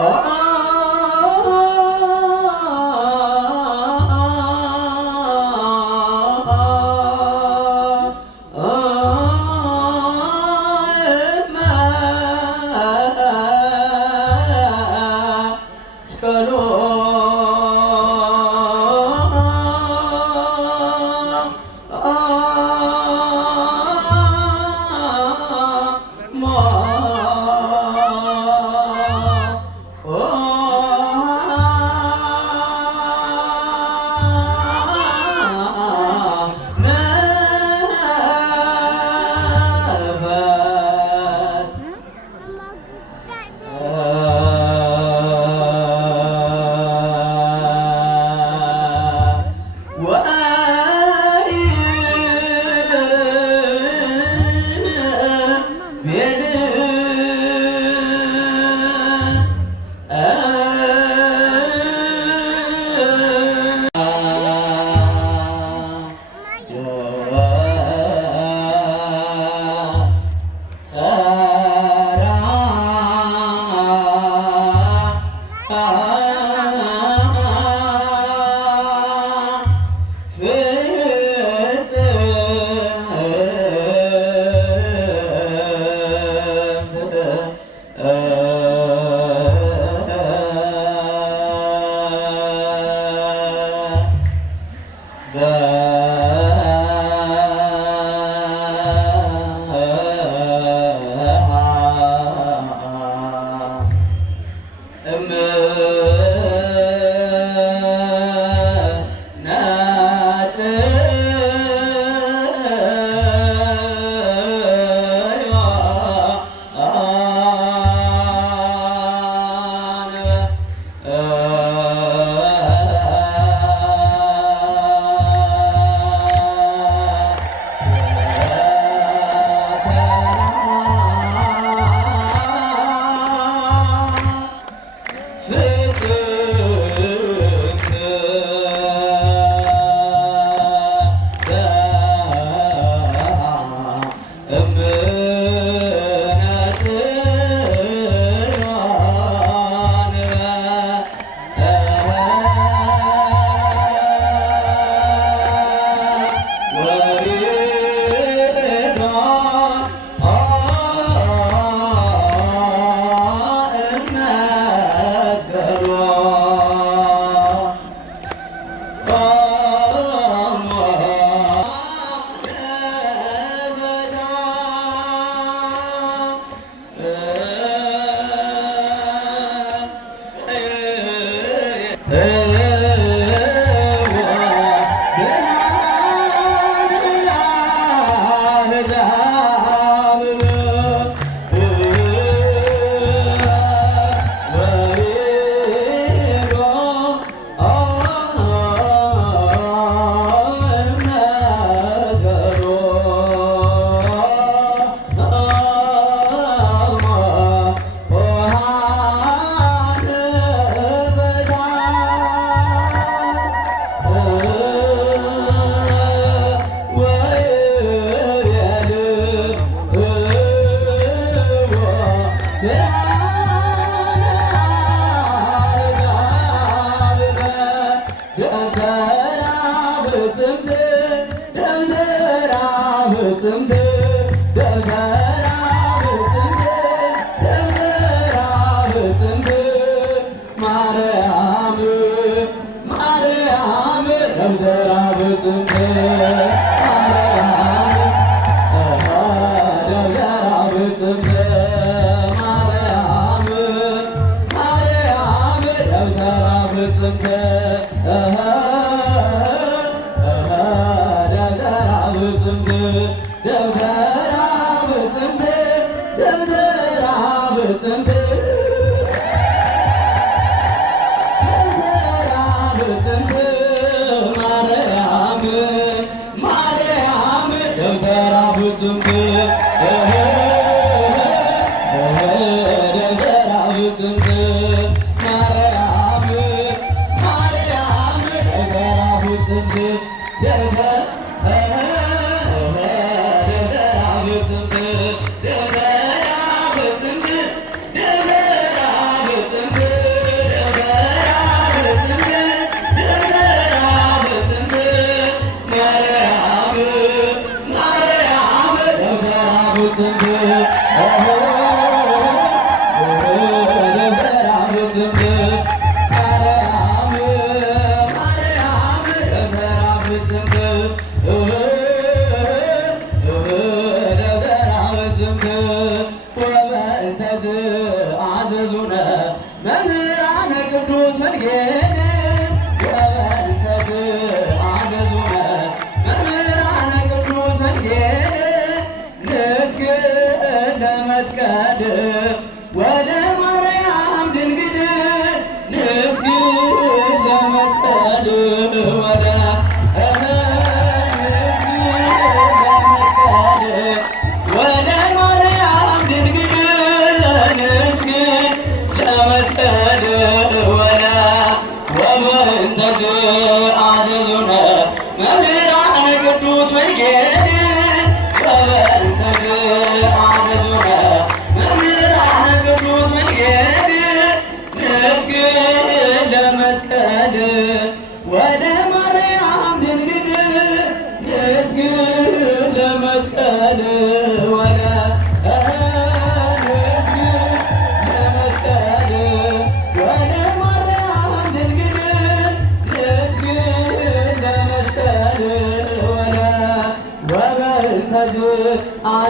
Dev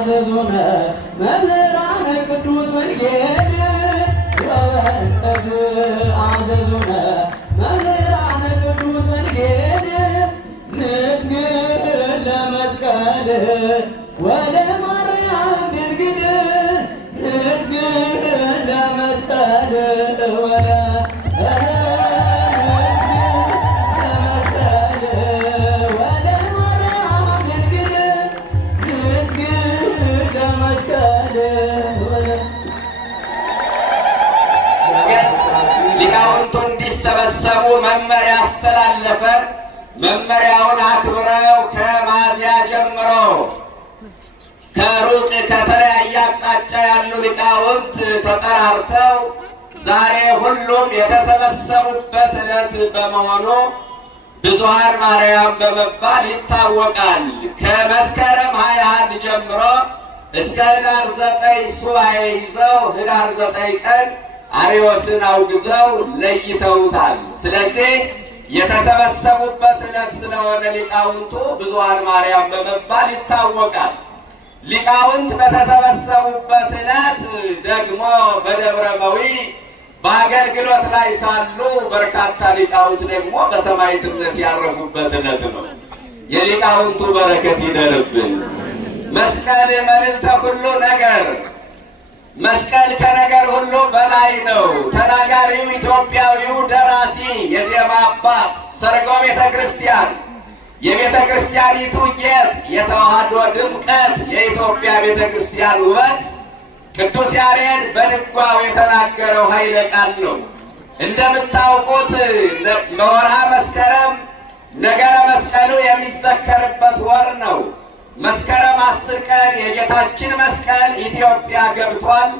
አዘዙነ መምህራነ ቅዱስ ወንጌል ወበእንተዝ አዘዙነ መምህራነ ቅዱስ ወንጌል ንስግድ ለመስቀል ወለማርያም ድንግል ንስግድ ለመስቀል እንዲሰበሰቡ መመሪያ አስተላለፈ። መመሪያውን አክብረው ከሚያዝያ ጀምሮ ከሩቅ ከተለያየ አቅጣጫ ያሉ ሊቃውንት ተጠራርተው ዛሬ ሁሉም የተሰበሰቡበት ዕለት በመሆኑ ብዙኃን ማርያም በመባል ይታወቃል። ከመስከረም 21 ጀምሮ እስከ ህዳር 9 ሱባዔ ይዘው ህዳር 9 ቀን አርዮስን አውግዘው ለይተውታል። ስለዚህ የተሰበሰቡበት ዕለት ስለሆነ ሊቃውንቱ ብዙኃን ማርያም በመባል ይታወቃል። ሊቃውንት በተሰበሰቡበት ዕለት ደግሞ በደብረ መዊ በአገልግሎት ላይ ሳሉ በርካታ ሊቃውንት ደግሞ በሰማዕትነት ያረፉበት ዕለት ነው። የሊቃውንቱ በረከት ይደርብን። መስቀል መልዕልተ ኩሉ ነገር፣ መስቀል ከነገር ሁሉ በላይ ነው። ተናጋሪው ኢትዮጵያዊው ደራሲ የዜማ አባት ሰርጎ ቤተ ክርስቲያን፣ የቤተ ክርስቲያኒቱ ጌጥ፣ የተዋህዶ ድምቀት፣ የኢትዮጵያ ቤተ ክርስቲያን ውበት ቅዱስ ያሬድ በድጓው የተናገረው ኃይለ ቃል ነው። እንደምታውቁት በወርሃ መስከረም ነገረ መስቀሉ የሚዘከርበት ወር ነው። መስከረም 10 ቀን የጌታችን መስቀል ኢትዮጵያ ገብቷል።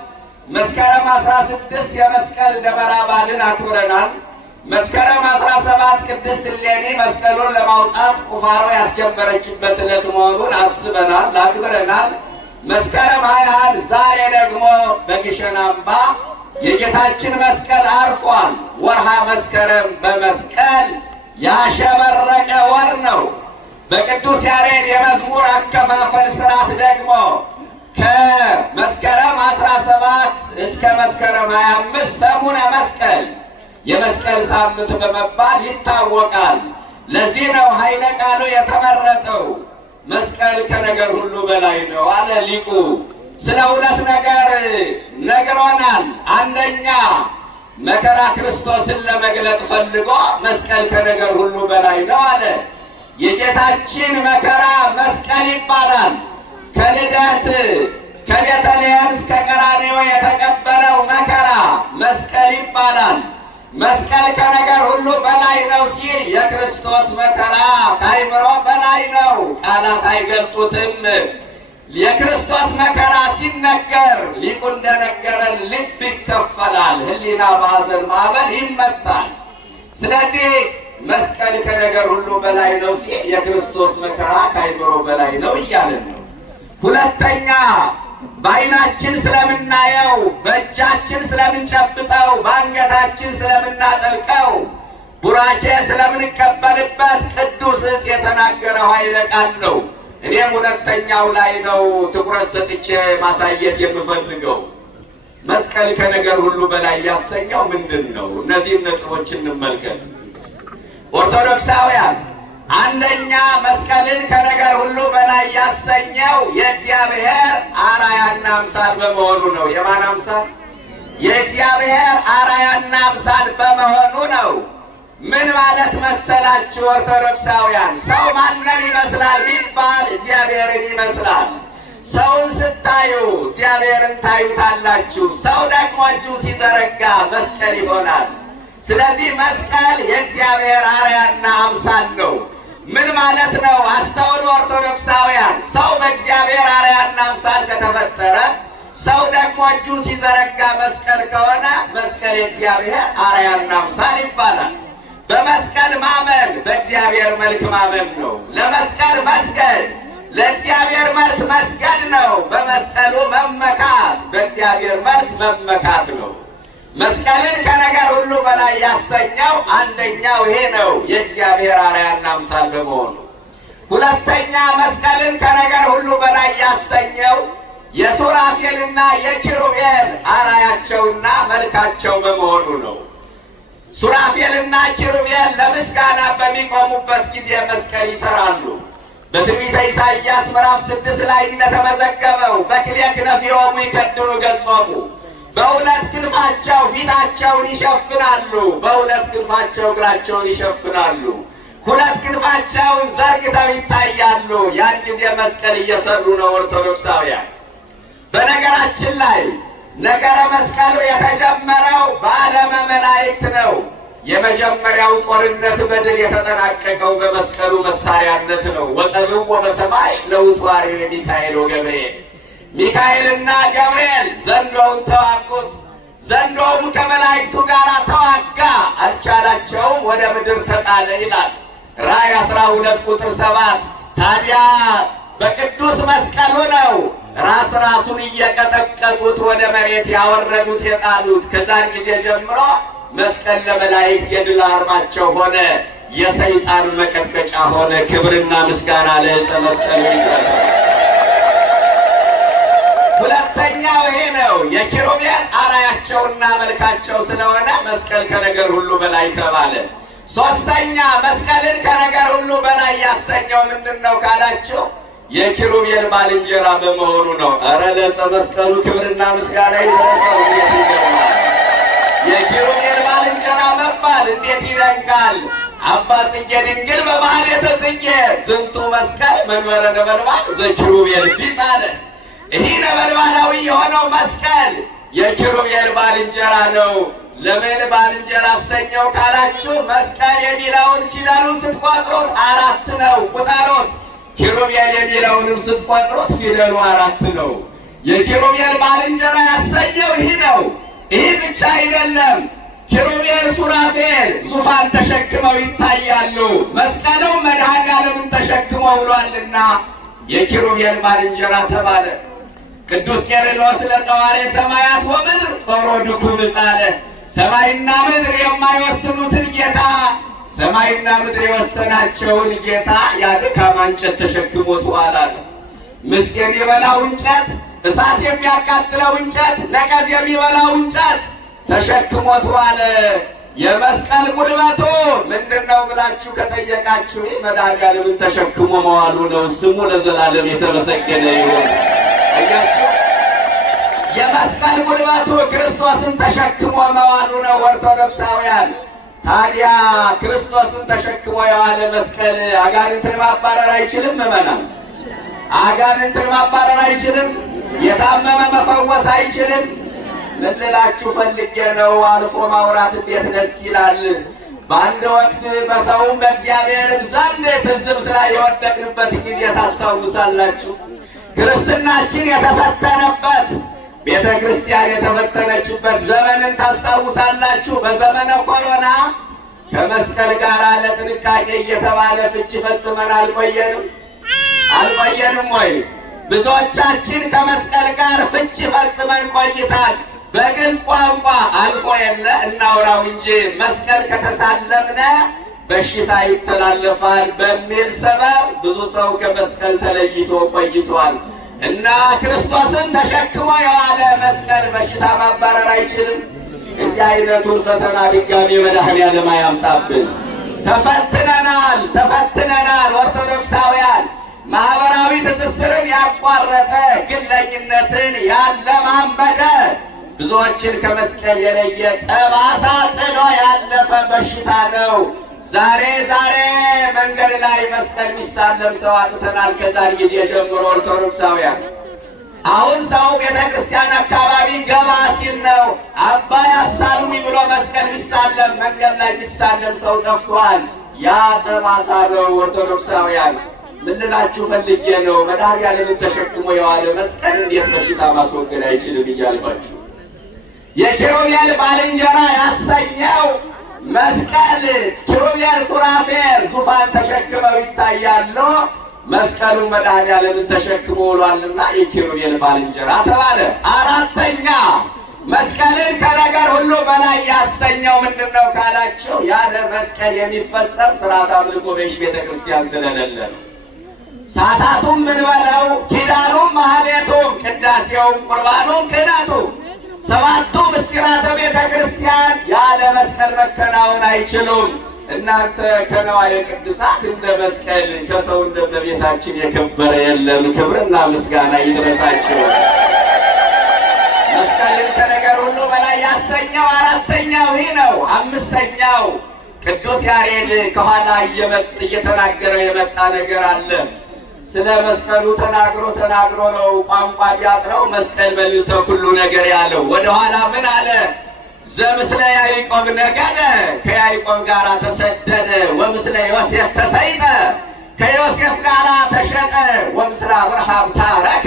መስከረም 16 የመስቀል ደመራ በዓልን አክብረናል። መስከረም 17 ቅድስት እሌኒ መስቀሉን ለማውጣት ቁፋሮ ያስጀመረችበት ዕለት መሆኑን አስበናል፣ አክብረናል። መስከረም 21 ዛሬ ደግሞ በግሸን አምባ የጌታችን መስቀል አርፏል። ወርሃ መስከረም በመስቀል ያሸበረቀ ወር ነው። በቅዱስ ያሬድ የመዝሙር አከፋፈል ስርዓት ደግሞ ከመስከረም 17 እስከ መስከረም 25 ሰሙነ መስቀል የመስቀል ሳምንት በመባል ይታወቃል። ለዚህ ነው ኃይለ ቃሉ የተመረጠው። መስቀል ከነገር ሁሉ በላይ ነው አለ ሊቁ። ስለ ሁለት ነገር ነግሮናል። አንደኛ መከራ ክርስቶስን ለመግለጥ ፈልጎ መስቀል ከነገር ሁሉ በላይ ነው አለ። የጌታችን መከራ መስቀል ይባላል። ከልደት ከቤተልሔም እስከ ቀራንዮ የተቀበለው መከራ መስቀል ይባላል። መስቀል ከነገር ሁሉ በላይ ነው ሲል የክርስቶስ መከራ ከአእምሮ በላይ ነው፣ ቃላት አይገልጡትም። የክርስቶስ መከራ ሲነገር ሊቁ እንደነገረን ልብ ይከፈላል፣ ሕሊና በሐዘን ማዕበል ይመታል። ስለዚህ መስቀል ከነገር ሁሉ በላይ ነው ሲል የክርስቶስ መከራ ከአእምሮ በላይ ነው እያለን ነው። ሁለተኛ በዓይናችን ስለምናየው፣ በእጃችን ስለምንጨብጠው፣ በአንገታችን ስለምናጠልቀው፣ ቡራኬ ስለምንቀበልበት ቅዱስ ዕፅ የተናገረው ኃይለ ቃል ነው። እኔም ሁለተኛው ላይ ነው ትኩረት ሰጥቼ ማሳየት የምፈልገው። መስቀል ከነገር ሁሉ በላይ ያሰኘው ምንድን ነው? እነዚህን ነጥቦች እንመልከት። ኦርቶዶክሳውያን፣ አንደኛ መስቀልን ከነገር ሁሉ በላይ ያሰኘው የእግዚአብሔር አርአያና አምሳል በመሆኑ ነው። የማን አምሳል? የእግዚአብሔር አርአያና አምሳል በመሆኑ ነው። ምን ማለት መሰላችሁ ኦርቶዶክሳውያን? ሰው ማንን ይመስላል ቢባል እግዚአብሔርን ይመስላል። ሰውን ስታዩ እግዚአብሔርን ታዩታላችሁ። ሰው ደግሞ እጁ ሲዘረጋ መስቀል ይሆናል። ስለዚህ መስቀል የእግዚአብሔር አርአያና አምሳል ነው። ምን ማለት ነው? አስተውሉ ኦርቶዶክሳውያን። ሰው በእግዚአብሔር አርአያና አምሳል ከተፈጠረ፣ ሰው ደግሞ እጁ ሲዘረጋ መስቀል ከሆነ መስቀል የእግዚአብሔር አርአያና አምሳል ይባላል። በመስቀል ማመን በእግዚአብሔር መልክ ማመን ነው። ለመስቀል መስገድ ለእግዚአብሔር መልክ መስገድ ነው። በመስቀሉ መመካት በእግዚአብሔር መልክ መመካት ነው። መስቀልን ከነገር ሁሉ በላይ ያሰኘው አንደኛው ይሄ ነው፣ የእግዚአብሔር አርአያና አምሳል በመሆኑ። ሁለተኛ መስቀልን ከነገር ሁሉ በላይ ያሰኘው የሱራፌልና የኪሩቤል አርአያቸውና መልካቸው በመሆኑ ነው። ሱራፌልና ኪሩቤል ለምስጋና በሚቆሙበት ጊዜ መስቀል ይሰራሉ። በትንቢተ ኢሳይያስ ምዕራፍ 6 ላይ እንደተመዘገበው በክልኤ ክነፊሆሙ ይከድኑ ገጾሙ፣ በሁለት ክንፋቸው ፊታቸውን ይሸፍናሉ፣ በሁለት ክንፋቸው እግራቸውን ይሸፍናሉ፣ ሁለት ክንፋቸውን ዘርግተው ይታያሉ። ያን ጊዜ መስቀል እየሰሩ ነው ኦርቶዶክሳውያን። በነገራችን ላይ ነገረ መስቀሉ የተጀመረው በዓለመ መላእክት ነው። የመጀመሪያው ጦርነት በድል የተጠናቀቀው በመስቀሉ መሳሪያነት ነው። ወጸብሕዎ በሰማይ ለውትዋሬ ሚካኤል ወገብርኤል፣ ሚካኤልና ገብርኤል ዘንዶውን ተዋጉት። ዘንዶውም ከመላእክቱ ጋር ተዋጋ፣ አልቻላቸውም፣ ወደ ምድር ተጣለ ይላል ራእይ 12 ቁጥር 7። ታዲያ በቅዱስ መስቀሉ ነው ራሱን እየቀጠቀጡት ወደ መሬት ያወረዱት የጣሉት። ከዛን ጊዜ ጀምሮ መስቀል ለመላእክት የድል አርማቸው ሆነ፣ የሰይጣን መቀጥቀጫ ሆነ። ክብርና ምስጋና ለዕፀ መስቀሉ ይድረስ። ሁለተኛው ይሄ ነው፣ የኪሩቤል አርአያቸውና መልካቸው ስለሆነ መስቀል ከነገር ሁሉ በላይ ተባለ። ሶስተኛ መስቀልን ከነገር ሁሉ በላይ ያሰኘው ምንድን ነው ካላችሁ የኪሩቤል ባልንጀራ በመሆኑ ነው። ኧረ ለዕፀ መስቀሉ ክብርና ምስጋና ይድረሰው። እንዴት ይገርማል! የኪሩቤል ባልንጀራ መባል እንዴት ይደንቃል! አባ ጽጌ ድንግል በማኅሌተ ጽጌ ዝንቱ መስቀል መንበረ ነበልባል ዘኪሩቤል ቢጻነ። ይህ ነበልባላዊ የሆነው መስቀል የኪሩቤል ባልንጀራ ነው። ለምን ባልንጀራ አሰኘው ካላችሁ መስቀል የሚለውን ፊደሉን ስትቆጥሩት 4 ነው። ቁጠሩት። ኪሩቤል የሚለውንም ስትቆጥሩት ፊደሉ 4 ነው። የኪሩቤል ባልንጀራ ያሰኘው ይህ ነው። ይህ ብቻ አይደለም። ኪሩቤል ሱራፌል ዙፋን ተሸክመው ይታያሉ። መስቀሉ መድኃኔዓለምን ተሸክሞ ውሏልና የኪሩቤል ባልንጀራ ተባለ። ቅዱስ ቄርሎስ ለጸዋሬ ሰማያት ወምድር ጾሮ ድኩም ጻለ። ሰማይና ምድር የማይወስኑትን ጌታ፣ ሰማይና ምድር የወሰናቸውን ጌታ ያድካማ እንጨት ተሸክሞት ዋለ። ምስጥ የሚበላው እንጨት፣ እሳት የሚያቃጥለው እንጨት፣ ነቀዝ የሚበላው እንጨት ተሸክሞት ዋለ። የመስቀል ጉልበቱ ምንድን ነው ብላችሁ ከጠየቃችሁ መድኃኔዓለምን ተሸክሞ መዋሉ ነው። ስሙ ለዘላለም የተመሰገነ ይሁን። አያችሁ፣ የመስቀል ጉልበቱ ክርስቶስን ተሸክሞ መዋሉ ነው። ኦርቶዶክሳውያን፣ ታዲያ ክርስቶስን ተሸክሞ የዋለ መስቀል አጋንንትን ማባረር አይችልም? ምዕመናን፣ አጋንንትን ማባረር አይችልም? የታመመ መፈወስ አይችልም? ምን ልላችሁ ፈልጌ ነው፣ አልፎ ማውራት እንዴት ደስ ይላል። በአንድ ወቅት በሰውም በእግዚአብሔርም ዘንድ ትዝብት ላይ የወደቅንበት ጊዜ ታስታውሳላችሁ። ክርስትናችን የተፈተነበት፣ ቤተ ክርስቲያን የተፈተነችበት ዘመንን ታስታውሳላችሁ። በዘመነ ኮሮና ከመስቀል ጋር ለጥንቃቄ እየተባለ ፍች ፈጽመን አልቆየንም ወይ? ብዙዎቻችን ከመስቀል ጋር ፍች ፈጽመን ቆይታል። በግልጽ ቋንቋ አልፎ የለ እናውራው እንጂ መስቀል ከተሳለምነ በሽታ ይተላለፋል በሚል ሰበብ ብዙ ሰው ከመስቀል ተለይቶ ቆይቷል እና ክርስቶስን ተሸክሞ የዋለ መስቀል በሽታ ማባረር አይችልም። እንዲህ አይነቱን ፈተና ድጋሜ መድኃኔዓለም አያምጣብን። ተፈትነናል። ኦርቶዶክሳውያን ማህበራዊ ትስስርን ያቋረጠ ግለኝነትን ያለማመደ ብዙዎችን ከመስቀል የለየ ጠባሳ ጥሎ ያለፈ በሽታ ነው። ዛሬ መንገድ ላይ መስቀል ሚሳለም ሰው አጥተናል። ከዛን ጊዜ ጀምሮ ኦርቶዶክሳውያን አሁን ሰው ቤተ ክርስቲያን አካባቢ ገባ ሲል ነው አባይ አሳልሙኝ ብሎ መስቀል ሚሳለም፣ መንገድ ላይ ሚሳለም ሰው ጠፍቷል። ያ ጠባሳ ነው። ኦርቶዶክሳውያን ምን ልላችሁ ፈልጌ ነው፣ መድኃኔዓለምን ተሸክሞ የዋለ መስቀል እንዴት በሽታ ማስወገድ አይችልም እያልኳችሁ የኪሩቤል ባልንጀራ ያሰኘው መስቀል ኪሩቤል ሱራፌል ዙፋን ተሸክመው ይታያሉ። መስቀሉን መድኃኔዓለምን ተሸክሞ ውሏልና የኪሩቤል ባልንጀራ ተባለ። አራተኛ መስቀልን ከነገር ሁሉ በላይ ያሰኘው ምንድነው ካላችሁ፣ ያለ መስቀል የሚፈጸም ስርዓት አምልኮ በይሽ ቤተ ክርስቲያን ስለሌለ ነው። ሰዓታቱም ምን በለው ኪዳኑም ማህሌቱም ቅዳሴውም ቁርባኑም ክህነቱም ሰባቱ ምስጢራተ ቤተ ክርስቲያን ያለ መስቀል መከናወን አይችሉም። እናንተ ከነዋየ ቅዱሳት እንደ መስቀል ከሰው እንደ እመቤታችን የከበረ የለም። ክብርና ምስጋና ይድረሳችሁ። መስቀልን ከነገር ሁሉ በላይ ያሰኘው አራተኛው ይህ ነው። አምስተኛው ቅዱስ ያሬድ ከኋላ እየተናገረ የመጣ ነገር አለ። ስለ መስቀሉ ተናግሮ ነው ቋንቋ ቢያጥረው መስቀል መልዕልተ ኩሉ ነገር ያለው። ወደኋላ ምን አለ? ዘምስለ ያዕቆብ ነገደ፣ ከያዕቆብ ጋር ተሰደደ። ወምስለ ዮሴፍ ተሰይጠ፣ ከዮሴፍ ጋር ተሸጠ። ወምስለ አብርሃም ታረከ፣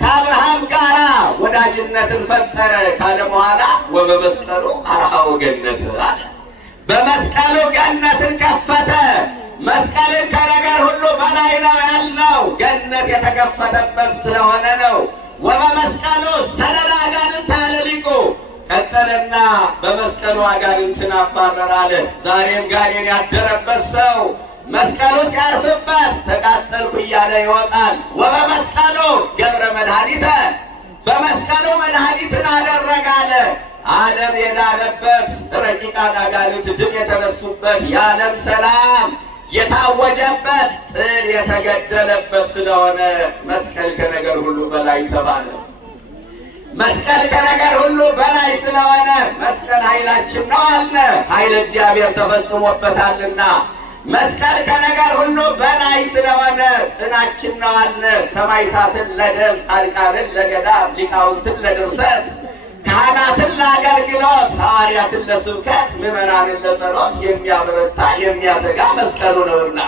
ከአብርሃም ጋር ወዳጅነትን ፈጠረ ካለ በኋላ ወበመስቀሉ አርሃው ገነት አለ። በመስቀሉ ገነትን ከፈተ። መስቀልን ከነገር ሁሉ በላይ ነው ያልነው ገነት የተከፈተበት ስለሆነ ነው። ወበመስቀሉ ሰደደ አጋንንተ አለ ሊቁ። ቀጠለና በመስቀሉ አጋንንትን አባረረ አለ። ዛሬም ጋኔን ያደረበት ሰው መስቀሉ ሲያርፍበት ተቃጠልኩ እያለ ይወጣል። ወበመስቀሉ ገብረ መድኃኒተ፣ በመስቀሉ መድኃኒትን አደረገ አለ። ዓለም የዳነበት ረቂቃን አጋንንት ድል የተነሱበት የዓለም ሰላም የታወጀበት ጥል የተገደለበት ስለሆነ መስቀል ከነገር ሁሉ በላይ ተባለ። መስቀል ከነገር ሁሉ በላይ ስለሆነ መስቀል ኃይላችን ነው አልነ። ኃይለ እግዚአብሔር ተፈጽሞበታልና መስቀል ከነገር ሁሉ በላይ ስለሆነ ጽናችን ነው አልነ። ሰማዕታትን ለደም፣ ጻድቃንን ለገዳም፣ ሊቃውንትን ለድርሰት፣ ካህናትን ለአገልግሎት፣ ሐዋርያትን ለስብከት፣ ምዕመናንን ለጸሎት የሚያበረታ የሚያተጋ መስቀሉ ነውና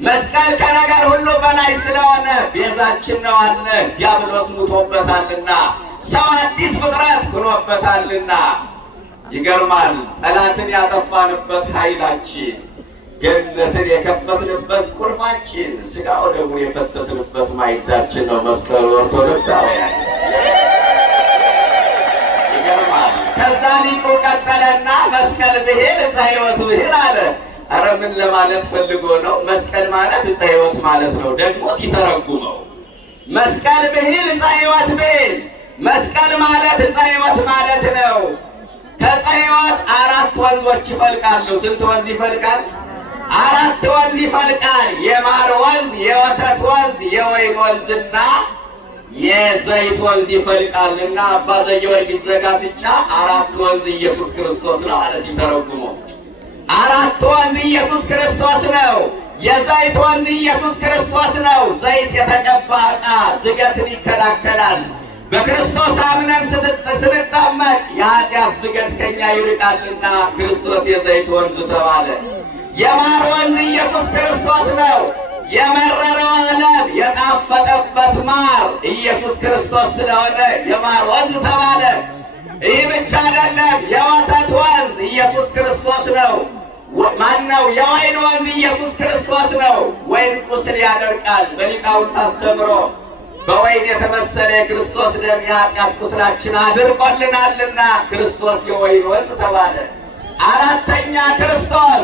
መስቀል ከነገር ሁሉ በላይ ስለሆነ ቤዛችን ነው አለ። ዲያብሎስ ሙቶበታልና ሰው አዲስ ፍጥረት ሆኖበታልና። ይገርማል። ጠላትን ያጠፋንበት ኃይላችን፣ ገነትን የከፈትንበት ቁልፋችን፣ ሥጋ ወደሙን የፈተትንበት ማዕዳችን ነው መስቀሉ። ኦርቶዶክሳውያን ከዛ ሊቁ ቀጠለና መስቀል ብሂል ዕፀ ሕይወት ብሂል አለ። ኧረ ምን ለማለት ፈልጎ ነው? መስቀል ማለት ዕፀ ሕይወት ማለት ነው። ደግሞ ሲተረጉመው መስቀል ብሂል ዕፀ ሕይወት ብሂል፣ መስቀል ማለት ዕፀ ሕይወት ማለት ነው። ከዕፀ ሕይወት 4 ወንዞች ይፈልቃሉ። ስንት ወንዝ ይፈልቃል? 4 ወንዝ ይፈልቃል። የማር ወንዝ፣ የወተት ወንዝ፣ የወይን ወንዝና የዘይት ወንዝ ይፈልቃልና አባ ዘጊዮርጊስ ዘጋስጫ 4 ወንዝ ኢየሱስ ክርስቶስ ነው አለ ሲተረጉመው። 4 ወንዝ ኢየሱስ ክርስቶስ ነው። የዘይት ወንዝ ኢየሱስ ክርስቶስ ነው። ዘይት የተቀባ ዕቃ ዝገትን ይከላከላል። በክርስቶስ አምነን ስንጠመቅ የኃጢአት ዝገት ከኛ ይርቃልና ክርስቶስ የዘይት ወንዝ ተባለ። የማር ወንዝ ኢየሱስ ክርስቶስ ነው። የመረረው ዓለም የጣፈጠበት ማር ኢየሱስ ክርስቶስ ስለሆነ የማር ወንዝ ተባለ። ይህ ብቻ አይደለም። የወተት ወንዝ ኢየሱስ ክርስቶስ ነው። ማነው? የወይን ወንዝ ኢየሱስ ክርስቶስ ነው። ወይን ቁስል ያደርቃል። በሊቃውንት አስተምሮ በወይን የተመሰለ የክርስቶስ ደም የኃጢአት ቁስላችን አድርቆልናልና ክርስቶስ የወይን ወንዝ ተባለ። አራተኛ ክርስቶስ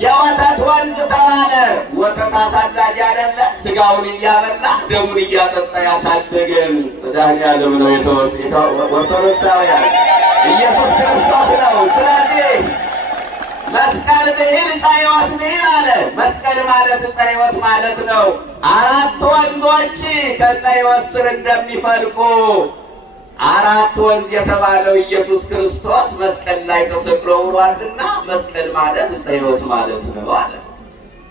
የወተት ወንዝ ተባለ። ወተት አሳዳጊ አይደለ? ስጋውን እያበላ ደሙን እያጠጣ ያሳደገን መድኃኒዓለም ነው። ኦርቶዶክሳውያን ኢየሱስ ክርስቶስ ነው። ስለዚህ መስቀል ብሂል ዕፀ ሕይወት ብሂል አለ። መስቀል ማለት ዕፀ ሕይወት ማለት ነው። አራት ወንዞች ከዕፀ ሕይወት ስር እንደሚፈልቁ አራት ወንዝ የተባለው ኢየሱስ ክርስቶስ መስቀል ላይ ተሰቅሎ ውሏልና መስቀል ማለት ዕፀ ሕይወት ማለት ነው አለ።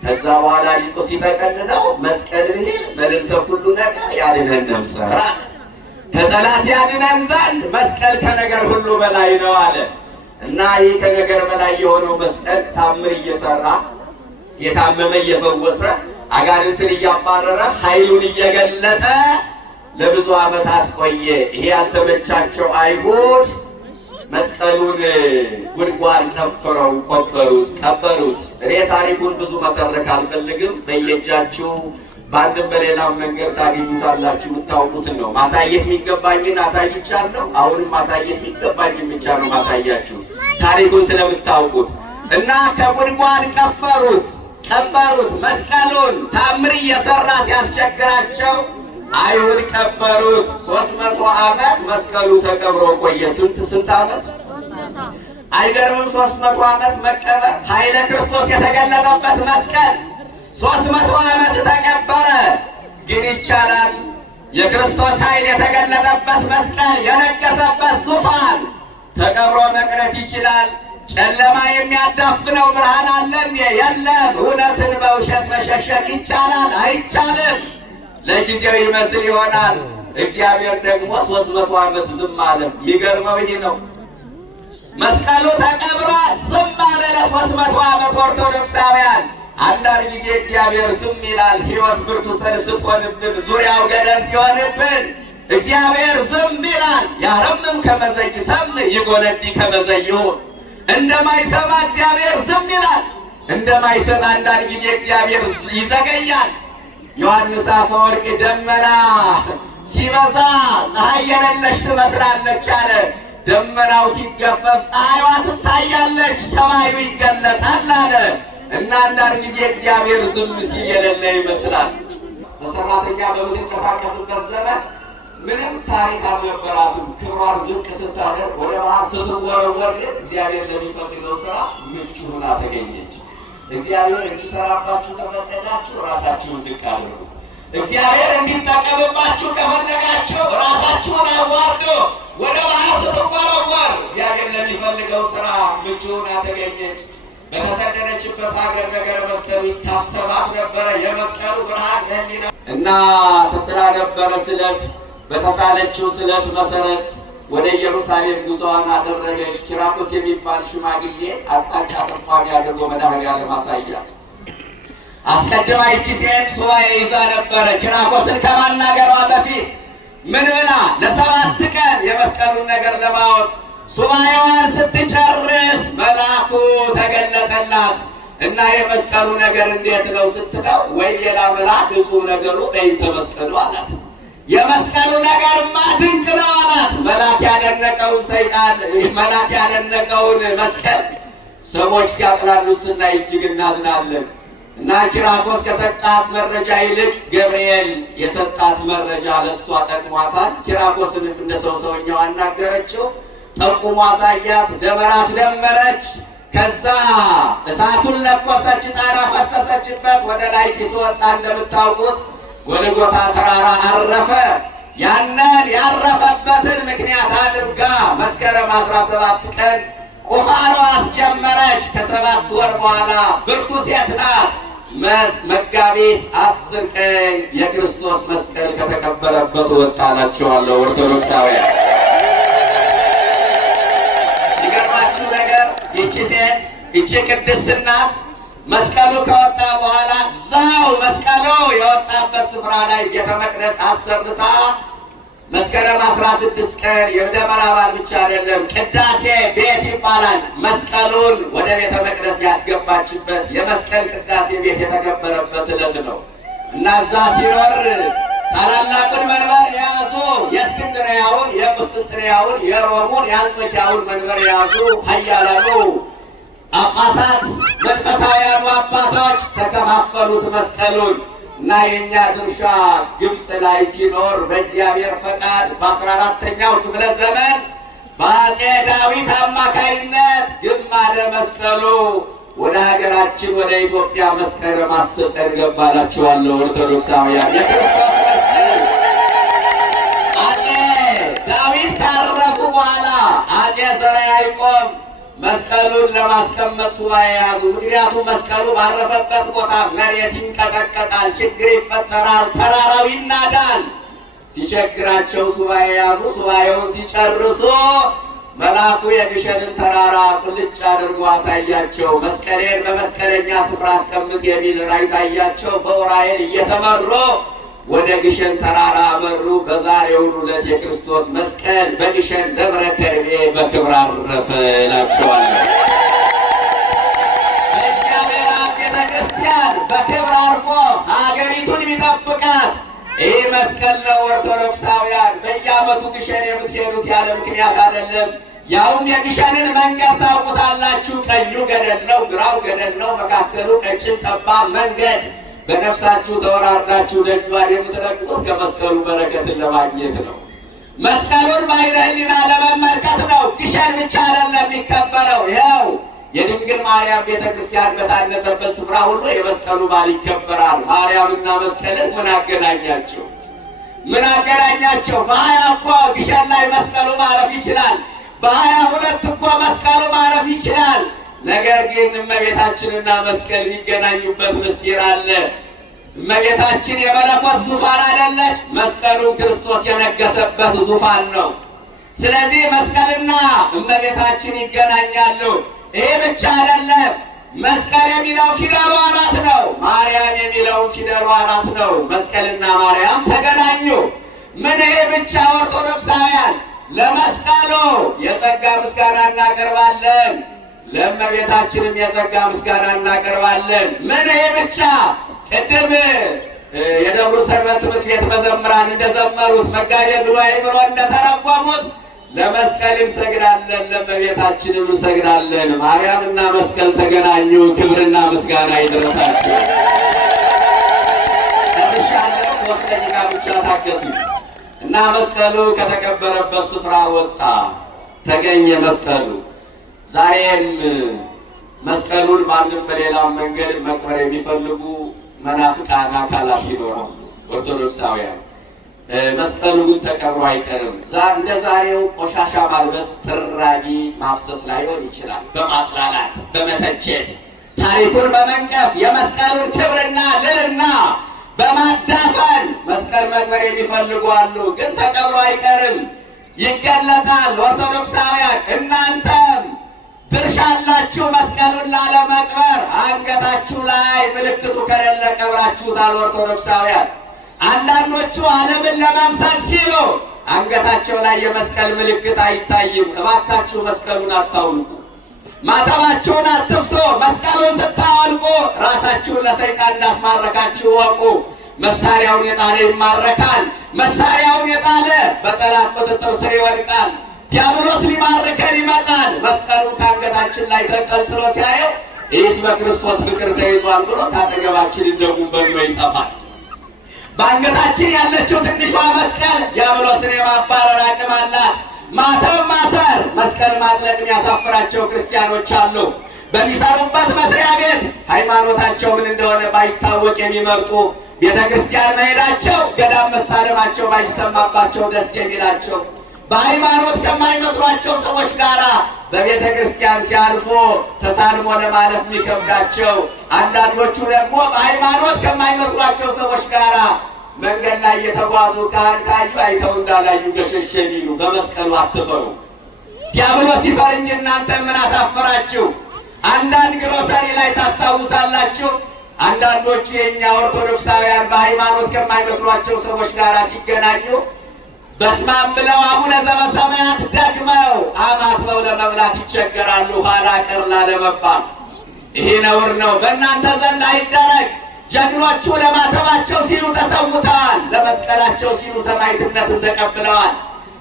ከዛ በኋላ ሊቁ ሲጠቀልለው መስቀል ብሂል መልዕልተ ኩሉ ነገር ያድኅነነ እምጸር አለ። ከጠላት ያድነን ዘንድ መስቀል ከነገር ሁሉ በላይ ነው አለ። እና ይህ ከነገር በላይ የሆነው መስቀል ታምር እየሰራ የታመመ እየፈወሰ አጋንንትን እያባረረ ኃይሉን እየገለጠ ለብዙ ዓመታት ቆየ። ይሄ ያልተመቻቸው አይሁድ መስቀሉን ጉድጓድ ቆፍረው ቀበሩት። እኔ ታሪኩን ብዙ መተረክ አልፈልግም። በየእጃችሁ በአንድም በሌላም መንገድ ታገኙታላችሁ። የምታውቁትን ነው። ማሳየት የሚገባኝን አሳይቻለሁ። አሁንም ማሳየት የሚገባኝን ብቻ ነው ማሳያችሁ ታሪኩን ስለምታውቁት። እና ከጉድጓድ ቀበሩት መስቀሉን። ታምር እየሰራ ሲያስቸግራቸው አይሁድ ቀበሩት። 300 ዓመት መስቀሉ ተቀብሮ ቆየ። ስንት ዓመት? አይገርምም? 300 ዓመት መቀበር። ኃይለ ክርስቶስ የተገለጠበት መስቀል 300 ዓመት ተቀበረ። ግን ይቻላል። የክርስቶስ ኃይል የተገለጠበት መስቀል የነገሰበት ዙፋን ተቀብሮ መቅረት ይችላል? ጨለማ የሚያዳፍነው ብርሃን አለ እንዴ? የለም። እውነትን በውሸት መሸሸግ ይቻላል? አይቻልም። ለጊዜው ይመስል ይሆናል። እግዚአብሔር ደግሞ 300 ዓመት ዝም አለ። የሚገርመው ይህ ነው። መስቀሉ ተቀብሮ ዝም አለ ለ300 ዓመት። ኦርቶዶክሳውያን አንዳንድ ጊዜ እግዚአብሔር ዝም ይላል። ሕይወት ብርቱ ሰልፍ ስትሆንብን፣ ዙሪያው ገደል ሲሆንብን እግዚአብሔር ዝም ይላል። ያረምም ከመዘይ ሰም ይጎነዲ ከመዘይሁን። እንደማይሰማ እግዚአብሔር ዝም ይላል። እንደማይሰጥ አንዳንድ ጊዜ እግዚአብሔር ይዘገያል። ዮሐንስ አፈወርቅ ደመና ሲበዛ ፀሐይ የሌለች ትመስላለች አለ። ደመናው ሲገፈፍ ፀሐይዋ ትታያለች፣ ሰማዩ ይገለጣል አለ። እና አንዳንድ ጊዜ እግዚአብሔር ዝም ሲል የሌለ ይመስላል። በሰራተኛ በምትንቀሳቀስበት ዘመን ምንም ታሪክ አልነበራትም። ክብሯን ዝቅ ስታደርግ ወደ ባህር ስትወረወር ግን እግዚአብሔር ለሚፈልገው ስራ ምቹ ሆና ተገኘች። እግዚአብሔር እንዲሰራባችሁ ከፈለጋችሁ ራሳችሁን ዝቅ አድርጉ። እግዚአብሔር እንዲጠቀምባችሁ ከፈለጋችሁ ራሳችሁን አዋርዶ ወደ ባህር ስትወረወር እግዚአብሔር ለሚፈልገው ስራ ምቹ ሆና ተገኘች። በተሰደደችበት ሀገር ነገረ መስቀሉ ይታሰባት ነበረ። የመስቀሉ ብርሃን ለህሊና እና ተስላ ነበረ ስለት። በተሳለችው ስለት መሰረት ወደ ኢየሩሳሌም ጉዞዋን አደረገች። ኪራቆስ የሚባል ሽማግሌ አቅጣጫ ጠቋሚ አድርጎ መድኃኔዓለም አሳያት። አስቀድማ ይቺ ሴት ሱባዔ ይዛ ነበረ። ኪራቆስን ከማናገሯ በፊት ምን ብላ? ለ7 ቀን የመስቀሉን ነገር ለማወቅ ሱባዔዋን ስትጨርስ መልአኩ ተገለጠላት እና የመስቀሉ ነገር እንዴት ነው ስትለው፣ ወይ ሌላ መልአክ እጹብ ነገሩ በይንተ መስቀሉ አላት። የመስቀሉ ነገርማ ድንቅ ነው አላት። መልአክ ያደነቀውን መስቀል ሰዎች ሲያጥላሉት ስናይ እጅግ እናዝናለን። እና ኪራቆስ ከሰጣት መረጃ ይልቅ ገብርኤል የሰጣት መረጃ ለሷ ጠቅሟታል። ኪራቆስንም እንደ ሰውኛው አናገረችው። ጠቁሞ አሳያት። ደመራ አስደመረች። ከዛ እሳቱን ለኮሰች፣ ዕጣን አፈሰሰችበት። ወደ ላይ ጢስ ወጣ። እንደምታውቁት ጎልጎታ ተራራ አረፈ። ያንን ያረፈበትን ምክንያት አድርጋ መስከረም 17 ቀን ቁፋሮ አስጀመረች። ከ7 ወር በኋላ ብርቱ ሴት ናት። መጋቢት 10 ቀን የክርስቶስ መስቀል ከተቀበረበት ወጣላቸዋለሁ። ኦርቶዶክሳውያን ይገርማችሁ ነገር ይቺ ሴት ይቺ ቅድስት ናት። መስቀሉ ከወጣ በኋላ እዛው መስቀሉ የወጣበት ስፍራ ላይ ቤተ መቅደስ አሰርታ መስከረም 16 ቀን የደመራ በዓል ብቻ አይደለም፣ ቅዳሴ ቤት ይባላል። መስቀሉን ወደ ቤተ መቅደስ ያስገባችበት የመስቀል ቅዳሴ ቤት የተከበረበት ዕለት ነው እና እዛ ሲኖር ታላላቁን መንበር የያዙ የእስክንድርያውን፣ የቁስጥንጥንያውን፣ የሮሙን፣ የአንጾኪያውን መንበር የያዙ ኃያላኑ ጳጳሳት መንፈሳውያኑ አባቶች ተከፋፈሉት መስቀሉን እና የእኛ ድርሻ ግብፅ ላይ ሲኖር በእግዚአብሔር ፈቃድ በ14ኛው ክፍለ ዘመን በአፄ ዳዊት አማካይነት ግማደ መስቀሉ ወደ ሀገራችን ወደ ኢትዮጵያ መስከረም 10 ቀን ገባላችኋለሁ። ኦርቶዶክሳውያን የክርስቶስ መስቀል አፄ ዳዊት ካረፉ በኋላ አፄ ዘርዓ ያዕቆብ መስቀሉን ለማስቀመጥ ሱባኤ ያዙ። ምክንያቱም መስቀሉ ባረፈበት ቦታ መሬት ይንቀጠቀጣል፣ ችግር ይፈጠራል፣ ተራራው ይናዳል። ሲቸግራቸው ሱባኤ ያዙ። ሱባኤውን ሲጨርሱ መልአኩ የግሸንን ተራራ ቁልጭ አድርጎ አሳያቸው። መስቀሌን በመስቀለኛ ስፍራ አስቀምጥ የሚል ራእይ ታያቸው። በዑራኤል እየተመሩ ወደ ግሸን ተራራ አመሩ። በዛሬውን ዕለት የክርስቶስ መስቀል በግሸን ደብረ ከርቤ በክብር አረፈ እላቸዋለሁ። በእግዚአብሔር አብ ቤተ ክርስቲያን በክብር አርፎ ሀገሪቱን ቢጠብቃት ይህ መስቀል ነው። ኦርቶዶክሳውያን በየዓመቱ ግሸን የምትሄዱት ያለ ምክንያት አይደለም። ያውም የግሸንን መንገድ ታውቁታላችሁ። ቀኙ ገደል ነው፣ ግራው ገደል ነው፣ መካከሉ ቀጭን ጠባብ መንገድ። በነፍሳችሁ ተወራርዳችሁ ደጇን የምትረግጡት ከመስቀሉ በረከትን ለማግኘት ነው። መስቀሉን በዓይነ ሕሊና ለመመልከት ነው። ግሸን ብቻ አይደለም የሚከበረው። ይኸው የድንግል ማርያም ቤተ ክርስቲያን በታነጸበት ስፍራ ሁሉ የመስቀሉ በዓል ይከበራል። ማርያምና መስቀልን ምን አገናኛቸው? ምን አገናኛቸው? በ20 እኮ ግሸን ላይ መስቀሉ ማረፍ ይችላል። በ22 እኮ መስቀሉ ማረፍ ይችላል። ነገር ግን እመቤታችንና መስቀል የሚገናኙበት ምስጢር አለ። እመቤታችን የመለኮት ዙፋን አይደለች? መስቀሉን ክርስቶስ የነገሰበት ዙፋን ነው። ስለዚህ መስቀልና እመቤታችን ይገናኛሉ። ይሄ ብቻ አይደለም። መስቀል የሚለው ፊደሉ 4 ነው። ማርያም የሚለው ፊደሉ 4 ነው። መስቀልና ማርያም ተገናኙ። ምን ይሄ ብቻ? ኦርቶዶክሳውያን ለመስቀሉ የጸጋ ምስጋና እናቀርባለን፣ ለእመቤታችንም የጸጋ ምስጋና እናቀርባለን። ምን ይሄ ብቻ? ቅድም የደብሩ ሰንበት ትምህርት ቤት መዘምራን እንደዘመሩት መጋቤ ብሉይ አእምሮ እንደተረጎሙት ለመስቀል እንሰግዳለን፣ ለእመቤታችንም እንሰግዳለን። ማርያምና መስቀል ተገናኙ። ክብርና ምስጋና ይድረሳችሁ። ጨርሻለሁ። 3 ደቂቃ ብቻ ታገሱ እና መስቀሉ ከተቀበረበት ስፍራ ወጣ፣ ተገኘ መስቀሉ። ዛሬም መስቀሉን በአንድም በሌላም መንገድ መቅበር የሚፈልጉ መናፍቃን አካላት ይኖራሉ። ኦርቶዶክሳውያን መስቀሉ ግን ተቀብሮ አይቀርም። እንደ ዛሬው ቆሻሻ ማልበስ፣ ጥራጊ ማፍሰስ ላይሆን ይችላል። በማጥላላት በመተቸት ታሪኩን በመንቀፍ የመስቀሉን ክብርና ልዕልና በማዳፈን መስቀል መቅበር የሚፈልጉ አሉ። ግን ተቀብሮ አይቀርም፣ ይገለጣል። ኦርቶዶክሳውያን እናንተም ድርሻ አላችሁ። መስቀሉን ላለመቅበር አንገታችሁ ላይ ምልክቱ ከሌለ ቀብራችሁታል። ኦርቶዶክሳውያን አንዳንዶቹ ዓለምን ለመምሰል ሲሉ አንገታቸው ላይ የመስቀል ምልክት አይታይም። እባካችሁ መስቀሉን አታውልቁ፣ ማተባችሁን አትፍቶ። መስቀሉን ስታወልቁ ራሳችሁን ለሰይጣን እንዳስማረካችሁ ወቁ። መሳሪያውን የጣለ ይማረካል። መሳሪያውን የጣለ በጠላት ቁጥጥር ስር ይወድቃል። ዲያብሎስ ሊማርከን ይመጣል። መስቀሉን ከአንገታችን ላይ ተንጠልጥሎ ሲያየው ይህስ በክርስቶስ ፍቅር ተይዟል ብሎ ከአጠገባችን እንደጉም በሎ ይጠፋል። በአንገታችን ያለችው ትንሿ መስቀል ዲያብሎስን የማባረር አቅም አላት። ማተብ ማሰር፣ መስቀል ማጥለቅ የሚያሳፍራቸው ክርስቲያኖች አሉ። በሚሰሩበት መስሪያ ቤት ሃይማኖታቸው ምን እንደሆነ ባይታወቅ የሚመርጡ፣ ቤተ ክርስቲያን መሄዳቸው ገዳም መሳለማቸው ባይሰማባቸው ደስ የሚላቸው፣ በሃይማኖት ከማይመስሏቸው ሰዎች ጋር በቤተ ክርስቲያን ሲያልፉ ተሳልሞ ለማለፍ የሚከብዳቸው፣ አንዳንዶቹ ደግሞ በሃይማኖት ከማይመስሏቸው ሰዎች ጋር መንገድ ላይ የተጓዙ ካህን ካዩ አይተው እንዳላዩ ገሸሽ የሚሉ በመስቀሉ አትፈሩ። ዲያብሎስ ይፈር እንጂ እናንተ ምን አሳፈራችሁ? አንዳንድ ግሮሰሪ ላይ ታስታውሳላችሁ። አንዳንዶቹ የእኛ ኦርቶዶክሳውያን በሃይማኖት ከማይመስሏቸው ሰዎች ጋር ሲገናኙ በስማም ብለው አቡነ ዘበሰማያት ደግመው አማትበው ለመብላት ይቸገራሉ፣ ኋላ ቀር ላለመባል። ይሄ ነውር ነው። በእናንተ ዘንድ አይደረግ። ጀግኖቹ ለማተባቸው ሲሉ ተሰውተዋል። ለመስቀላቸው ሲሉ ሰማዕትነትን ተቀብለዋል።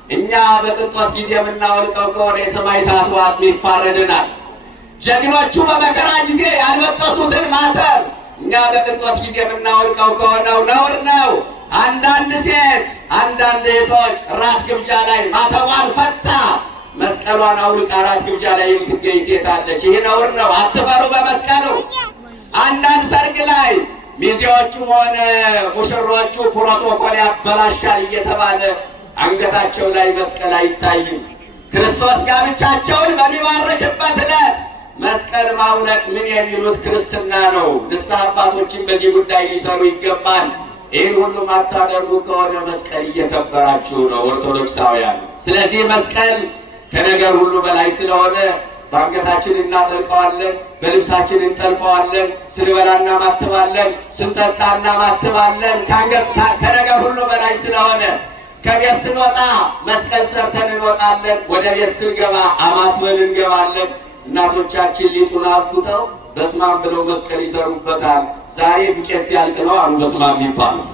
እኛ በቅንጦት ጊዜ የምናወልቀው ከሆነ የሰማዕታቱ አጽም ይፋረድናል። ጀግኖቹ በመከራ ጊዜ ያልበጠሱትን ማተብ እኛ በቅንጦት ጊዜ የምናወልቀው ከሆነው ነውር ነው። አንዳንድ ሴት አንዳንድ እህቶች ራት ግብዣ ላይ ማተቧን ፈታ መስቀሏን አውልቃ ራት ግብዣ ላይ የምትገኝ ሴት አለች። ይህ ነውር ነው። አትፈሩ በመስቀሉ። አንዳንድ ሰርግ ላይ ሚዜዎቹም ሆነ ሙሽሮቹ ፕሮቶኮል ያበላሻል እየተባለ አንገታቸው ላይ መስቀል አይታይም። ክርስቶስ ጋብቻቸውን በሚባርክበት ዕለት መስቀል ማውለቅ ምን የሚሉት ክርስትና ነው? ንስሐ አባቶችን በዚህ ጉዳይ ሊሰሩ ይገባል። ይህን ሁሉ ማታደርጉ ከሆነ መስቀል እየከበራችሁ ነው ኦርቶዶክሳውያን። ስለዚህ መስቀል ከነገር ሁሉ በላይ ስለሆነ በአንገታችን እናጠልቀዋለን፣ በልብሳችን እንጠልፈዋለን፣ ስንበላ እናማትባለን፣ ስንጠጣ እናማትባለን። ከነገር ሁሉ በላይ ስለሆነ ከቤት ስንወጣ መስቀል ሰርተን እንወጣለን። ወደ ቤት ስንገባ አማትበን እንገባለን። እናቶቻችን ሊጡን አብኩተው በስማም ብለው መስቀል ይሰሩበታል። ዛሬ ዱቄት ሲያልቅ ነው አሉ በስማም ይባላል።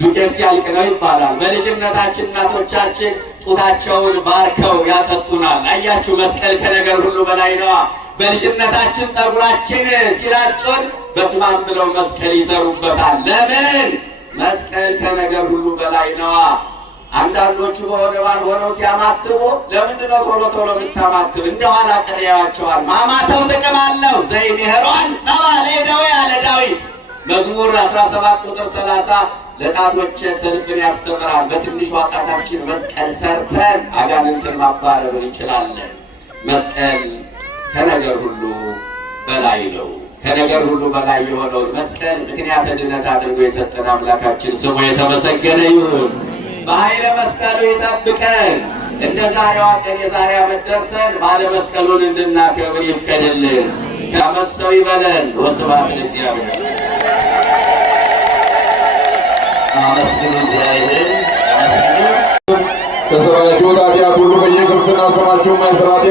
ዱቄት ሲያልቅ ነው ይባላል። በልጅነታችን እናቶቻችን ጡታቸውን ባርከው ያጠጡናል። አያችሁ፣ መስቀል ከነገር ሁሉ በላይ ነዋ። በልጅነታችን ጸጉራችን ሲላጩን በስማም ብለው መስቀል ይሰሩበታል። ለምን? መስቀል ከነገር ሁሉ በላይ ነዋ። አንዳንዶቹ በሆነ ባልሆነው ሲያማትቡ ለምንድነው ቶሎ ቶሎ የምታማትብ? እንደኋላ ቅር ያዋቸዋል። ማማተው ጥቅም አለው። ዘይሜህሮን ጸባ ለደዌ ያለ ዳዊት መዝሙር 17 ቁጥር 30 ለጣቶቼ ሰልፍን ያስተምራል። በትንሿ ጣታችን መስቀል ሰርተን አጋንንትን ማባረር እንችላለን። መስቀል ከነገር ሁሉ በላይ ነው። ከነገር ሁሉ በላይ የሆነውን መስቀል ምክንያተ ድነት አድርጎ የሰጠን አምላካችን ስሙ የተመሰገነ ይሁን። በኃይለ መስቀሉ ይጠብቀን። እንደ ዛሬዋ ቀን የዛሬ ዓመት ደርሰን ባለ መስቀሉን እንድናከብር ይፍቀድልን። ያመሰው ይበለን። ወስብሐት ለእግዚአብሔር። አመስግኑ እግዚአብሔርን። ከሰራዊቱ ኃጢአት ሁሉ በየክርስትና ስማቸው ማይሰራት